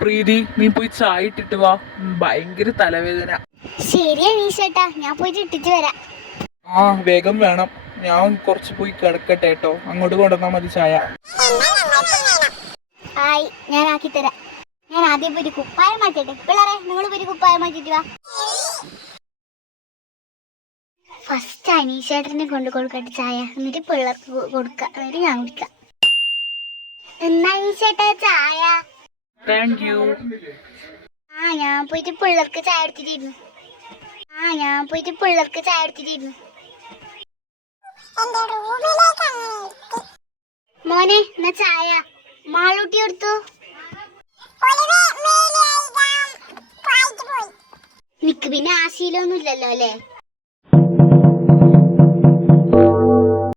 പ്രീതി, നീ പോയി ചായ ഇട്ടിട്ട് വാ, ഭയങ്കര തലവേദന. ശരി അനീഷേട്ടാ, ഞാൻ പോയിട്ട് ഇട്ടിട്ട് വരാം. ആ വേഗം വേണം, ഞാൻ കുറച്ച് പോയി കിടക്കട്ടെ കേട്ടോ. അങ്ങോട്ട് കൊണ്ടുവന്നാ മതി ചായ. ആയി, ഞാൻ ആക്കി തരാം. ഞാൻ ആദ്യം പോയി കുപ്പായം മാറ്റട്ടെ. പിള്ളേരെ, നിങ്ങൾ പോയി കുപ്പായം മാറ്റിട്ട് വാ. ഫസ്റ്റ് അനീഷേട്ടനെ കൊണ്ട് കൊടുക്കട്ടെ ചായ, എന്നിട്ട് പിള്ളേർക്ക് കൊടുക്കാം, എന്നിട്ട് ഞാൻ കുടിക്കാം. എന്നാ അനീഷേട്ടാ ചായ. Thank you. ഞാൻ പോയിട്ട് പിള്ളേർക്ക് ചായ എടുത്തിട്ടിരുന്നു. മോനെ, എന്നാ ചായ. മാളൂട്ടി എടുത്തു. നിക്ക് പിന്നെ ആ ശീലമൊന്നും ഇല്ലല്ലോ അല്ലേ?